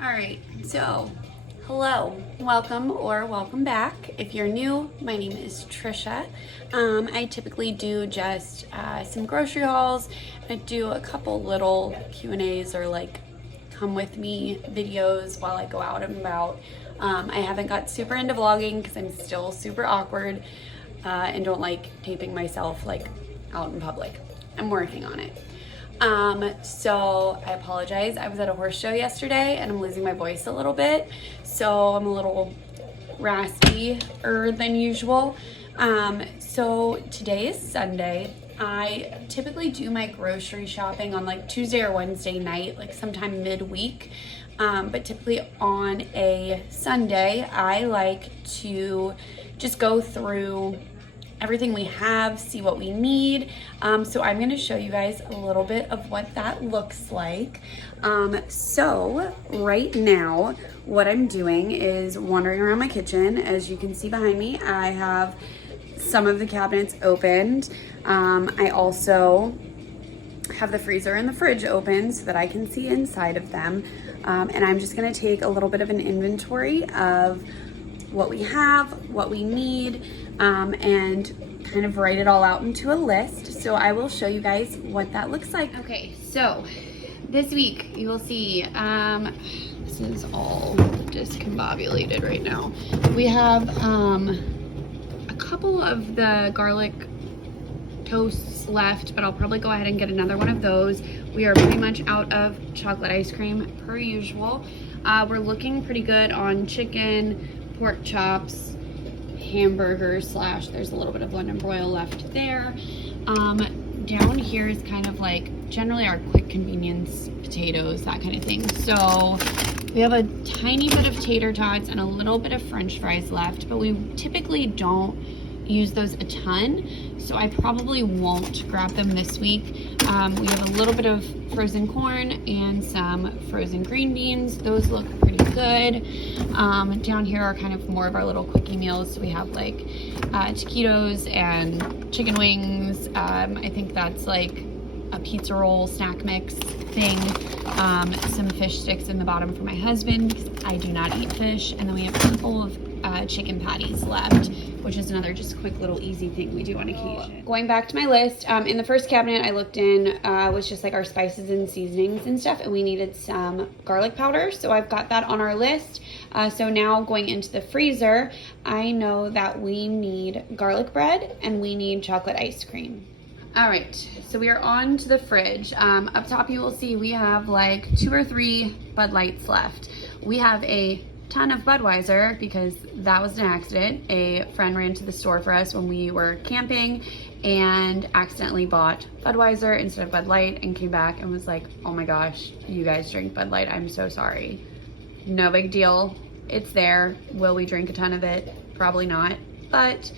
All right, so hello, welcome or welcome back. If you're new, my name is Trisha. I typically do just some grocery hauls. I do a couple little Q&As or like come with me videos while I go out and about. I haven't got super into vlogging because I'm still super awkward and don't like taping myself like out in public. I'm working on it. So I apologize. I was at a horse show yesterday and I'm losing my voice a little bit. So I'm a little raspier than usual. So today is Sunday. I typically do my grocery shopping on like Tuesday or Wednesday night, like sometime midweek. But typically on a Sunday, I like to just go through everything we have, see what we need. So I'm going to show you guys a little bit of what that looks like. So right now, what I'm doing is wandering around my kitchen. As you can see behind me, I have some of the cabinets opened. I also have the freezer and the fridge open so that I can see inside of them. And I'm just going to take a little bit of an inventory of what we have, what we need, and kind of write it all out into a list. So I will show you guys what that looks like. Okay, so this week you will see, this is all discombobulated right now. We have a couple of the garlic toasts left, but I'll probably go ahead and get another one of those. We are pretty much out of chocolate ice cream per usual. We're looking pretty good on chicken, pork chops, hamburgers slash there's a little bit of London broil left there. Down here is kind of like generally our quick convenience potatoes, that kind of thing. So we have a tiny bit of tater tots and a little bit of french fries left, but we typically don't use those a ton, so I probably won't grab them this week. We have a little bit of frozen corn and some frozen green beans. Those look pretty good. Down here are kind of more of our little quickie meals. So we have like taquitos and chicken wings. I think that's like a pizza roll snack mix thing. Some fish sticks in the bottom for my husband because I do not eat fish. And then we have a couple of chicken patties left, which is another just quick little easy thing we do on occasion. Going back to my list, in the first cabinet I looked in was just like our spices and seasonings and stuff, and we needed some garlic powder, so I've got that on our list. So now going into the freezer, I know that we need garlic bread and we need chocolate ice cream. All right, so we are on to the fridge. Up top you will see we have like 2 or 3 Bud Lights left. We have a ton of Budweiser because that was an accident. A friend ran to the store for us when we were camping and accidentally bought Budweiser instead of Bud Light and came back and was like, oh my gosh, you guys drink Bud Light, I'm so sorry. No big deal, it's there. Will we drink a ton of it? Probably not, but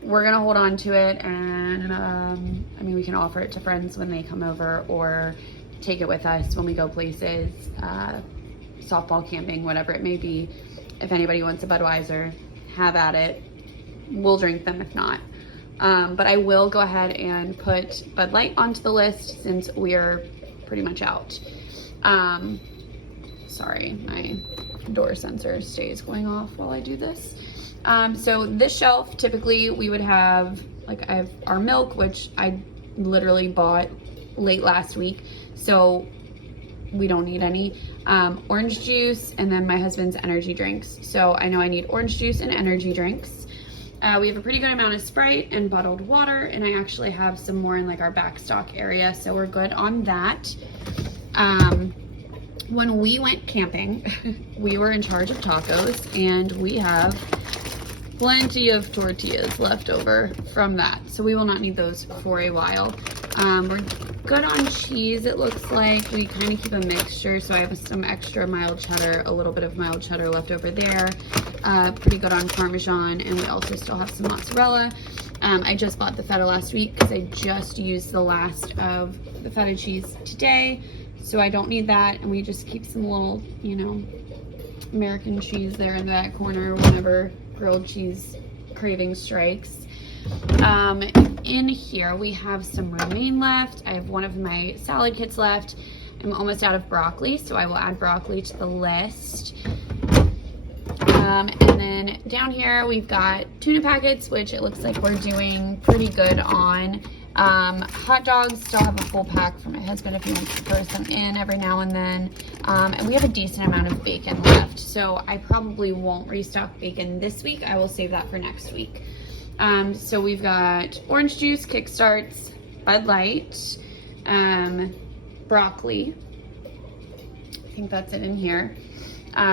we're gonna hold on to it, and I mean, we can offer it to friends when they come over or take it with us when we go places, softball, camping, whatever it may be. If anybody wants a Budweiser, have at it. We'll drink them if not. But I will go ahead and put Bud Light onto the list since we're pretty much out. Sorry, my door sensor stays going off while I do this. So this shelf, typically we would have, like I have our milk, which I literally bought late last week. So we don't need any. Orange juice, and then my husband's energy drinks. So I know I need orange juice and energy drinks. We have a pretty good amount of Sprite and bottled water, and I actually have some more in like our back stock area, so we're good on that. When we went camping, we were in charge of tacos, and we have plenty of tortillas left over from that, so we will not need those for a while. We're good on cheese, it looks like. We kind of keep a mixture, so I have some extra mild cheddar, a little bit of mild cheddar left over there. Pretty good on Parmesan, and we also still have some mozzarella. I just bought the feta last week because I just used the last of the feta cheese today, so I don't need that, and we just keep some little, you know, American cheese there in that corner whenever grilled cheese craving strikes. In here we have some romaine left. I have one of my salad kits left. I'm almost out of broccoli, so I will add broccoli to the list. And then down here we've got tuna packets, which it looks like we're doing pretty good on. Hot dogs, still have a full pack for my husband if he wants to throw some in every now and then. And we have a decent amount of bacon left, so I probably won't restock bacon this week. I will save that for next week. So we've got orange juice, Kickstarts, Bud Light, broccoli. I think that's it in here.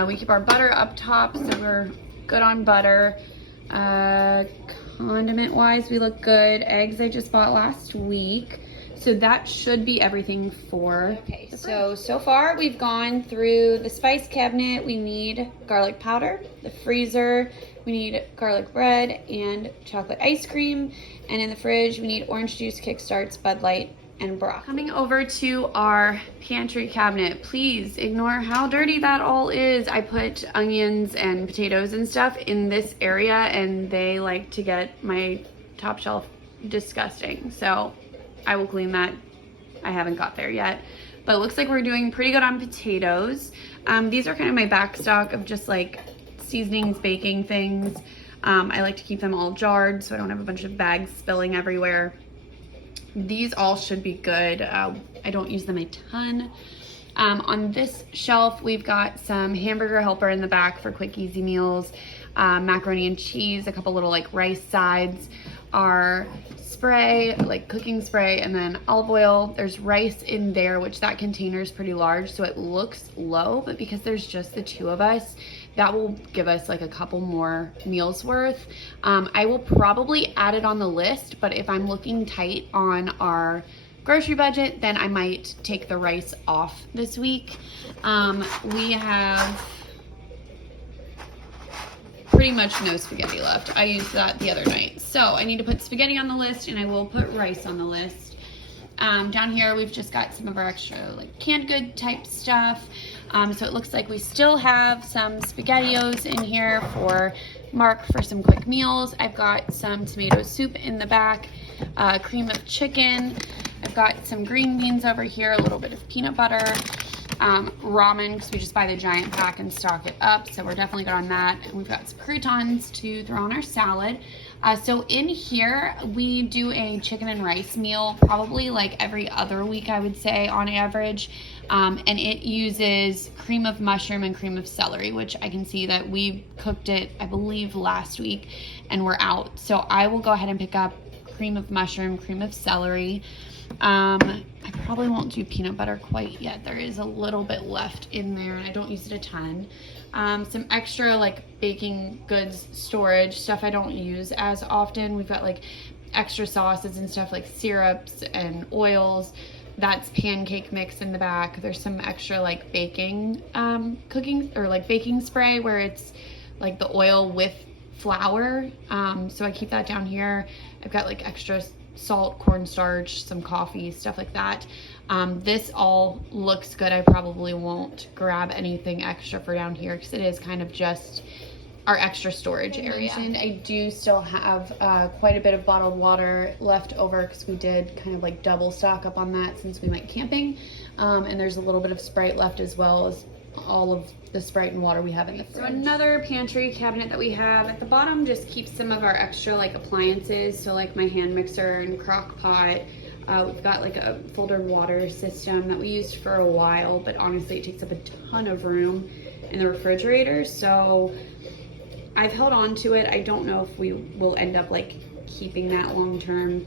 We keep our butter up top, so we're good on butter. Condiment wise, we look good. Eggs I just bought last week. So that should be everything for. Okay, so far we've gone through the spice cabinet. We need garlic powder, the freezer, we need garlic bread and chocolate ice cream. And in the fridge, we need orange juice, Kickstarts, Bud Light, and broccoli. Coming over to our pantry cabinet, please ignore how dirty that all is. I put onions and potatoes and stuff in this area, and they like to get my top shelf disgusting. So I will clean that. I haven't got there yet, but it looks like we're doing pretty good on potatoes. These are kind of my back stock of just like seasonings, baking things. I like to keep them all jarred so I don't have a bunch of bags spilling everywhere. These all should be good. I don't use them a ton. On this shelf, we've got some hamburger helper in the back for quick, easy meals, macaroni and cheese, a couple little like rice sides, our spray, like cooking spray, and then olive oil. There's rice in there, which that container is pretty large, so it looks low, but because there's just the two of us, that will give us like a couple more meals worth. I will probably add it on the list, but if I'm looking tight on our grocery budget, then I might take the rice off this week. We have pretty much no spaghetti left. I used that the other night. So I need to put spaghetti on the list, and I will put rice on the list. Down here, we've just got some of our extra like canned good type stuff. So it looks like we still have some SpaghettiOs in here for Mark for some quick meals. I've got some tomato soup in the back, cream of chicken. I've got some green beans over here, a little bit of peanut butter, ramen, because we just buy the giant pack and stock it up. So we're definitely good on that. And we've got some croutons to throw on our salad. So in here, we do a chicken and rice meal, probably like every other week, I would say, on average. And it uses cream of mushroom and cream of celery, which I can see that we cooked it, I believe, last week, and we're out. So I will go ahead and pick up cream of mushroom, cream of celery. I probably won't do peanut butter quite yet. There is a little bit left in there, and I don't use it a ton. Some extra like baking goods storage stuff I don't use as often. We've got like extra sauces and stuff like syrups and oils. That's pancake mix in the back. There's some extra like baking cooking or like baking spray where it's like the oil with flour. So I keep that down here. I've got like extra salt, cornstarch, some coffee, stuff like that. This all looks good. I probably won't grab anything extra for down here because it is kind of just our extra storage area. I do still have quite a bit of bottled water left over because we did kind of like double stock up on that since we went camping. And there's a little bit of Sprite left as well as all of the Sprite and water we have in the fridge. So another pantry cabinet that we have at the bottom just keeps some of our extra like appliances. So like my hand mixer and crock pot. We've got like a filtered water system that we used for a while, but honestly it takes up a ton of room in the refrigerator. So I've held on to it. I don't know if we will end up like keeping that long term,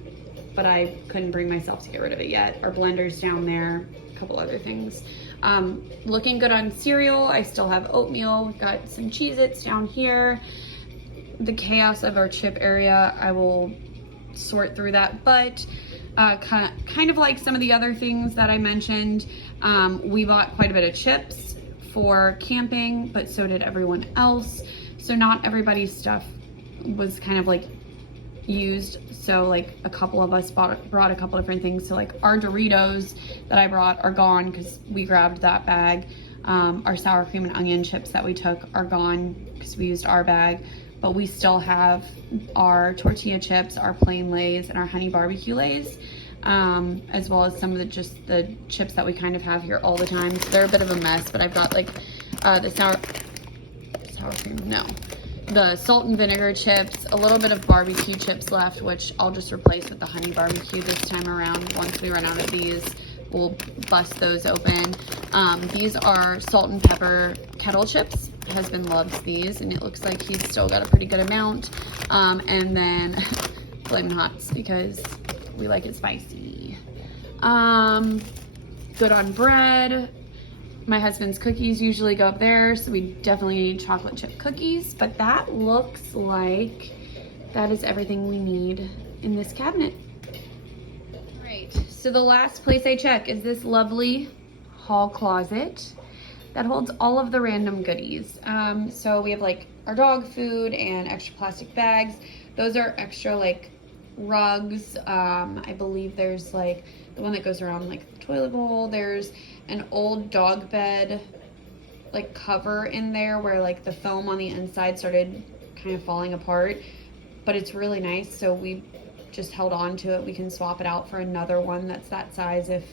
but I couldn't bring myself to get rid of it yet. Our blender's down there, a couple other things. Looking good on cereal. I still have oatmeal. We've got some Cheez-Its down here. The chaos of our chip area, I will sort through that, but kind of like some of the other things that I mentioned, we bought quite a bit of chips for camping, but so did everyone else. So not everybody's stuff was kind of like used. So like a couple of us brought a couple different things. So like our Doritos that I brought are gone because we grabbed that bag. Our sour cream and onion chips that we took are gone because we used our bag. But we still have our tortilla chips, our plain Lay's, and our honey barbecue Lay's. as well as some of the chips that we kind of have here all the time. So they're a bit of a mess, but I've got like the sour cream, no. The salt and vinegar chips, a little bit of barbecue chips left, which I'll just replace with the honey barbecue this time around. Once we run out of these, we'll bust those open. These are salt and pepper kettle chips. Husband loves these, and it looks like he's still got a pretty good amount. And then Flamin' Hots, because we like it spicy. Good on bread. My husband's cookies usually go up there, so we definitely need chocolate chip cookies, but that looks like that is everything we need in this cabinet. All right, so the last place I check is this lovely hall closet that holds all of the random goodies. So we have like our dog food and extra plastic bags. Those are extra like rugs. I believe there's like the one that goes around like the toilet bowl. There's an old dog bed like cover in there where like the foam on the inside started kind of falling apart, but it's really nice, so we just held on to it. We can swap it out for another one that's that size if,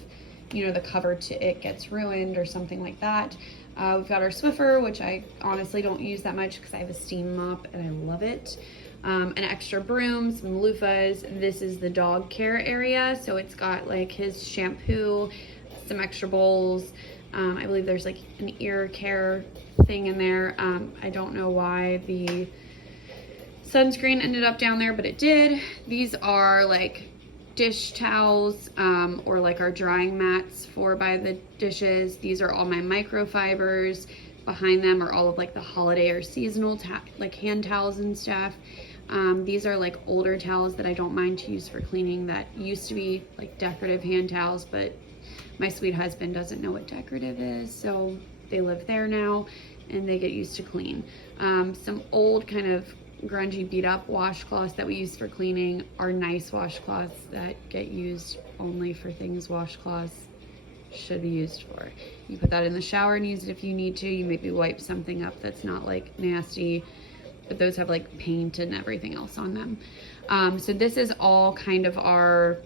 you know, the cover to it gets ruined or something like that. We've got our Swiffer, which I honestly don't use that much because I have a steam mop and I love it. An extra broom, some loofahs. This is the dog care area, so it's got like his shampoo, some extra bowls. I believe there's like an ear care thing in there. I don't know why the sunscreen ended up down there, but it did. These are like dish towels, or like our drying mats for by the dishes. These are all my microfibers. Behind them are all of like the holiday or seasonal like hand towels and stuff. These are like older towels that I don't mind to use for cleaning that used to be like decorative hand towels, but my sweet husband doesn't know what decorative is, so they live there now and they get used to clean. Some old kind of grungy beat up washcloths that we use for cleaning are nice washcloths that get used only for things washcloths should be used for. You put that in the shower and use it if you need to. You maybe wipe something up that's not like nasty, but those have like paint and everything else on them. So this is all kind of our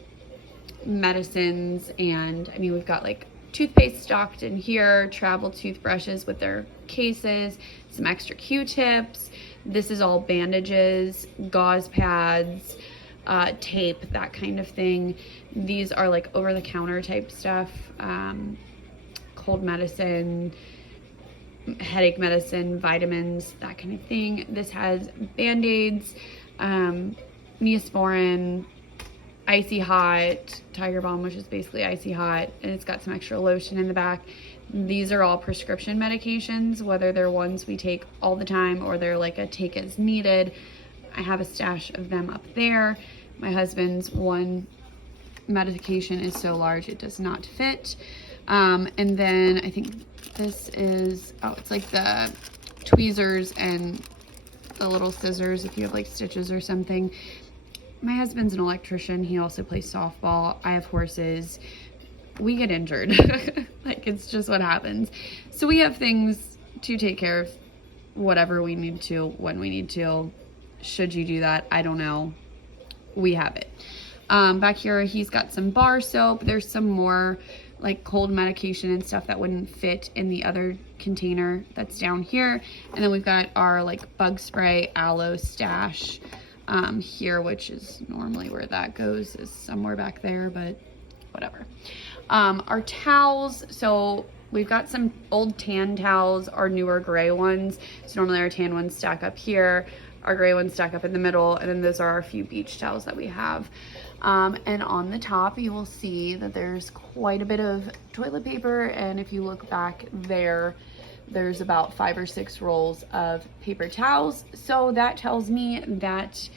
medicines, and I mean, we've got like toothpaste stocked in here, travel toothbrushes with their cases, some extra Q-tips. This is all bandages, gauze pads, tape, that kind of thing. These are like over-the-counter type stuff, cold medicine, headache medicine, vitamins, that kind of thing. This has Band-Aids, Neosporin, Icy Hot, Tiger Balm, which is basically Icy Hot, and it's got some extra lotion in the back. These are all prescription medications, whether they're ones we take all the time or they're like a take as needed. I have a stash of them up there. My husband's one medication is so large it does not fit. And then I think this is, oh, it's like the tweezers and the little scissors if you have like stitches or something. My husband's an electrician. He also plays softball. I have horses. We get injured. Like, it's just what happens. So we have things to take care of whatever we need to, when we need to. Should you do that? I don't know. We have it. Back here, he's got some bar soap. There's some more like cold medication and stuff that wouldn't fit in the other container that's down here. And then we've got our like bug spray aloe stash here, which is normally where that goes, is somewhere back there, but whatever. Our towels, so we've got some old tan towels, our newer gray ones. So normally our tan ones stack up here, our gray ones stack up in the middle, and then those are our few beach towels that we have. And on the top, you will see that there's quite a bit of toilet paper, and if you look back there, there's about 5 or 6 rolls of paper towels. So that tells me that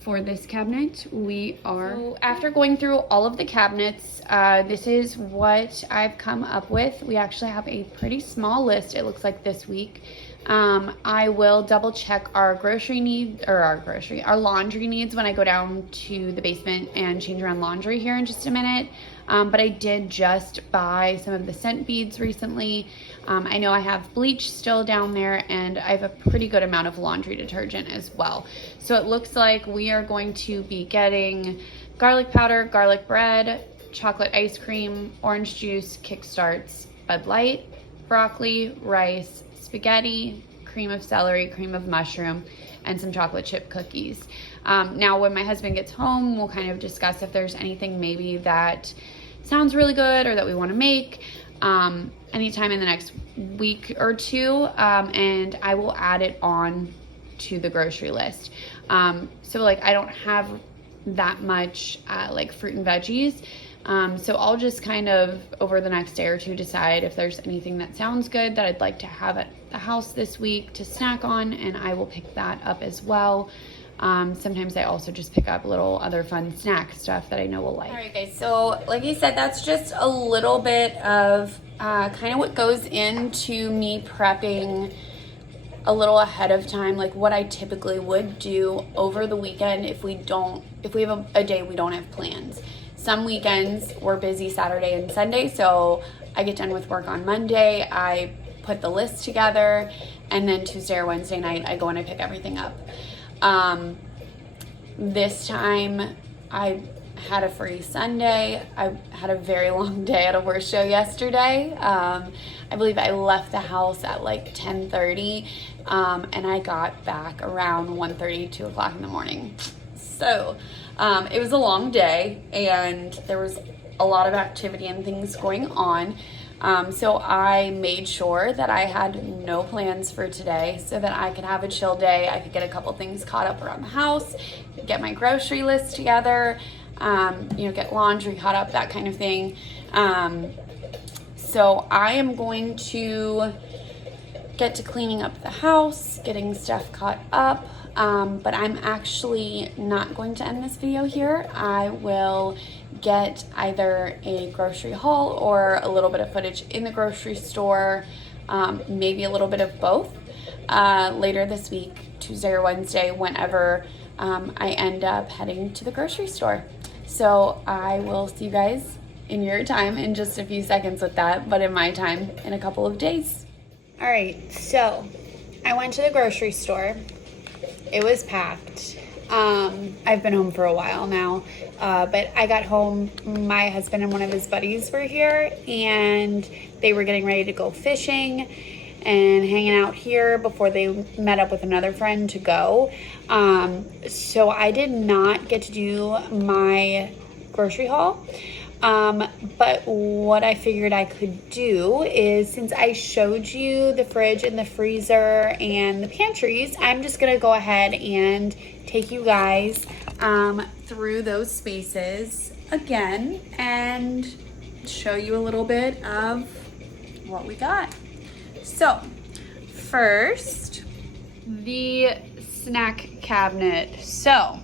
for this cabinet, we are... So after going through all of the cabinets, this is what I've come up with. We actually have a pretty small list, it looks like, this week. I will double check our grocery needs, or our laundry needs when I go down to the basement and change around laundry here in just a minute. But I did just buy some of the scent beads recently. I know I have bleach still down there, and I have a pretty good amount of laundry detergent as well. So it looks like we are going to be getting garlic powder, garlic bread, chocolate ice cream, orange juice, Kickstarts, Bud Light, broccoli, rice, spaghetti, cream of celery, cream of mushroom, and some chocolate chip cookies. Now when my husband gets home, we'll kind of discuss if there's anything maybe that sounds really good or that we want to make anytime in the next week or two, and I will add it on to the grocery list. So like I don't have that much like fruit and veggies, so I'll just kind of over the next day or two decide if there's anything that sounds good that I'd like to have at the house this week to snack on, and I will pick that up as well. Sometimes I also just pick up little other fun snack stuff that I know will like. All right guys, so like I said, that's just a little bit of kind of what goes into me prepping a little ahead of time, like what I typically would do over the weekend if we have a day we don't have plans. Some weekends we're busy Saturday and Sunday, so I get done with work on Monday, I put the list together, and then Tuesday or Wednesday night I go and I pick everything up. This time I had a free Sunday. I had a very long day at a horse show yesterday. I believe I left the house at like 10:30, and I got back around 1:30, 2 o'clock in the morning. So it was a long day and there was a lot of activity and things going on. So I made sure that I had no plans for today so that I could have a chill day. I could get a couple things caught up around the house, get my grocery list together, get laundry caught up, that kind of thing. So I am going to get to cleaning up the house, getting stuff caught up, but I'm actually not going to end this video here. I will get either a grocery haul or a little bit of footage in the grocery store, maybe a little bit of both, later this week, Tuesday or Wednesday, whenever I end up heading to the grocery store. So I will see you guys in your time in just a few seconds with that, but in my time in a couple of days. All right, so I went to the grocery store. It was packed. I've been home for a while now, but I got home, my husband and one of his buddies were here, and they were getting ready to go fishing and hanging out here before they met up with another friend to go. So I did not get to do my grocery haul. But what I figured I could do is, since I showed you the fridge and the freezer and the pantries, I'm just going to go ahead and take you guys through those spaces again and show you a little bit of what we got. So first, the snack cabinet. So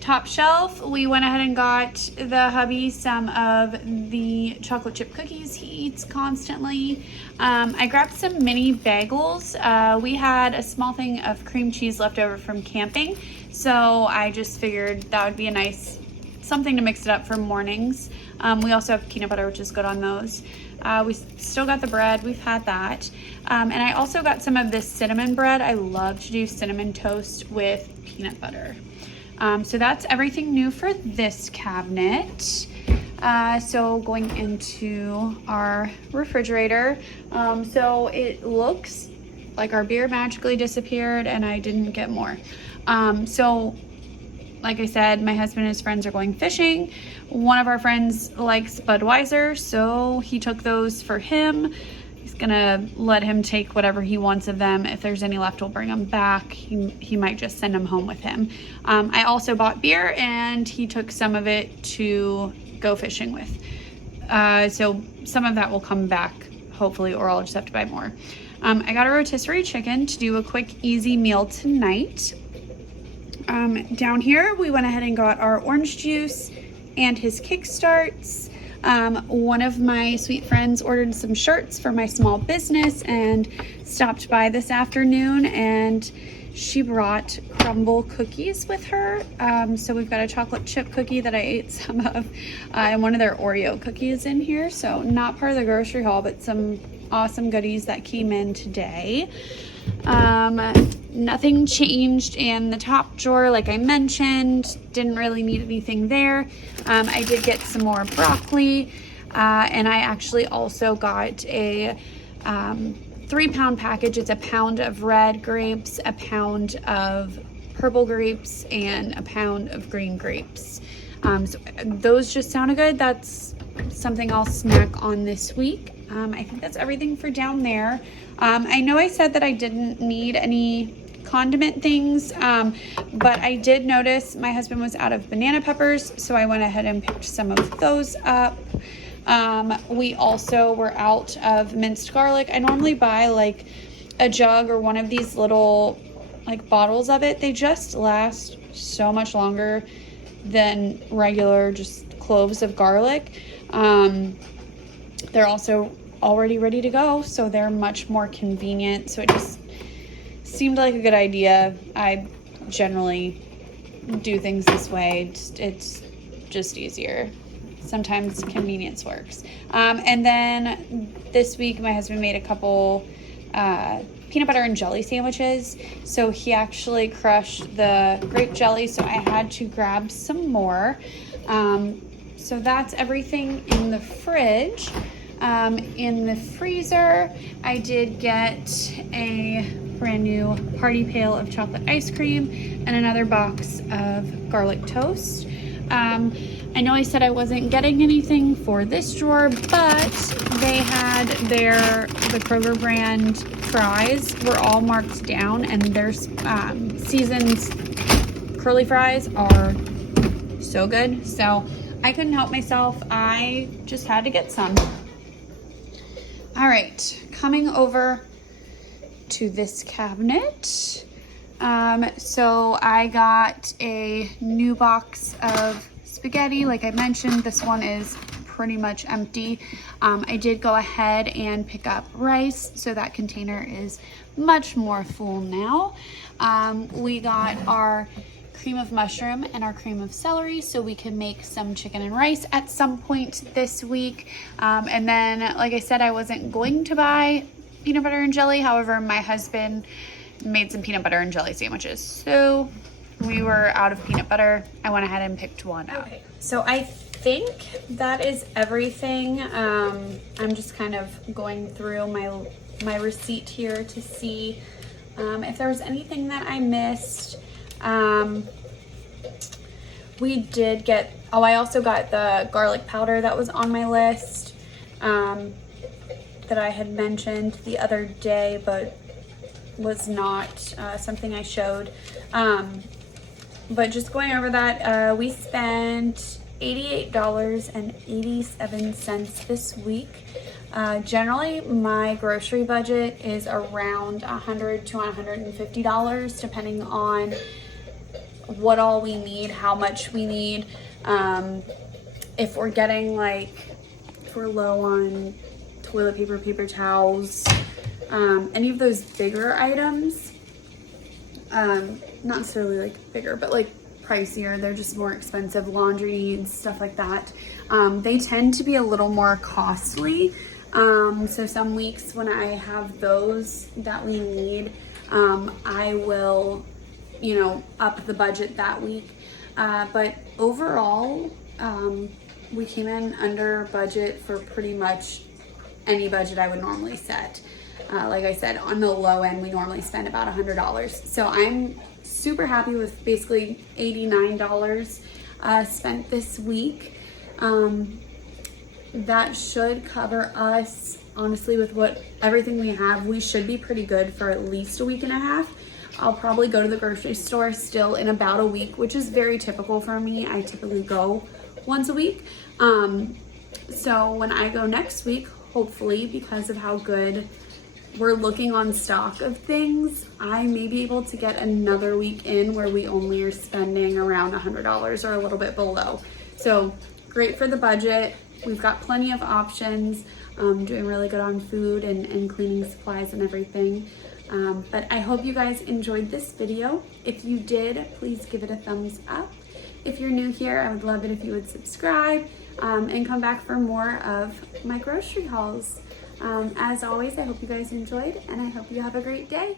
top shelf, we went ahead and got the hubby some of the chocolate chip cookies he eats constantly. I grabbed some mini bagels. We had a small thing of cream cheese left over from camping, so I just figured that would be a nice something to mix it up for mornings. We also have peanut butter, which is good on those. We still got the bread, we've had that. And I also got some of this cinnamon bread. I love to do cinnamon toast with peanut butter. So that's everything new for this cabinet. So going into our refrigerator, so it looks like our beer magically disappeared and I didn't get more. So like I said, my husband and his friends are going fishing. One of our friends likes Budweiser, so he took those for him. He's gonna let him take whatever he wants of them. If there's any left, we'll bring them back. He might just send them home with him. I also bought beer and he took some of it to go fishing with. So some of that will come back, hopefully, or I'll just have to buy more. I got a rotisserie chicken to do a quick, easy meal tonight. Down here, we went ahead and got our orange juice and his Kickstarts. One of my sweet friends ordered some shirts for my small business and stopped by this afternoon, and she brought crumble cookies with her. So we've got a chocolate chip cookie that I ate some of, and one of their Oreo cookies in here. So not part of the grocery haul, but some awesome goodies that came in today. Nothing changed in the top drawer, like I mentioned. Didn't really need anything there. I did get some more broccoli, and I actually also got a 3-pound package. It's a pound of red grapes, a pound of purple grapes, and a pound of green grapes. So those just sounded good. That's something I'll snack on this week. I think that's everything for down there. I know I said that I didn't need any condiment things, but I did notice my husband was out of banana peppers, so I went ahead and picked some of those up. We also were out of minced garlic. I normally buy like a jug or one of these little like bottles of it. They just last so much longer than regular just cloves of garlic. They're also already ready to go, so they're much more convenient. So it just seemed like a good idea. I generally do things this way. It's just easier. Sometimes convenience works. And then this week my husband made a couple peanut butter and jelly sandwiches. So he actually crushed the grape jelly, so I had to grab some more. So that's everything in the fridge. In the freezer, I did get a brand new party pail of chocolate ice cream and another box of garlic toast. I know I said I wasn't getting anything for this drawer, but they had the Kroger brand fries were all marked down, and their seasoned curly fries are so good. So I couldn't help myself. I just had to get some. All right, coming over to this cabinet. So I got a new box of spaghetti. Like I mentioned, this one is pretty much empty. I did go ahead and pick up rice, so that container is much more full now. We got our cream of mushroom and our cream of celery, so we can make some chicken and rice at some point this week. And then, like I said, I wasn't going to buy peanut butter and jelly. However, my husband made some peanut butter and jelly sandwiches, so we were out of peanut butter. I went ahead and picked one up. Okay, so I think that is everything. I'm just kind of going through my receipt here to see if there was anything that I missed. We did get, I also got the garlic powder that was on my list, that I had mentioned the other day, but was not something I showed. But just going over that, we spent $88.87 this week. Generally, my grocery budget is around $100 to $150, depending on what all we need, how much we need. If we're getting if we're low on toilet paper, paper towels, any of those bigger items, not necessarily bigger, but pricier, they're just more expensive, laundry needs, stuff like that. They tend to be a little more costly. So some weeks when I have those that we need, I will, up the budget that week. But overall, we came in under budget for pretty much any budget I would normally set. Like I said, on the low end, we normally spend about $100. So I'm super happy with basically $89 spent this week. That should cover us, honestly, with everything we have. We should be pretty good for at least a week and a half. I'll probably go to the grocery store still in about a week, which is very typical for me. I typically go once a week. So when I go next week, hopefully, because of how good we're looking on stock of things, I may be able to get another week in where we only are spending around $100 or a little bit below. So great for the budget. We've got plenty of options, doing really good on food and cleaning supplies and everything. But I hope you guys enjoyed this video. If you did, please give it a thumbs up. If you're new here, I would love it if you would subscribe and come back for more of my grocery hauls. As always, I hope you guys enjoyed, and I hope you have a great day.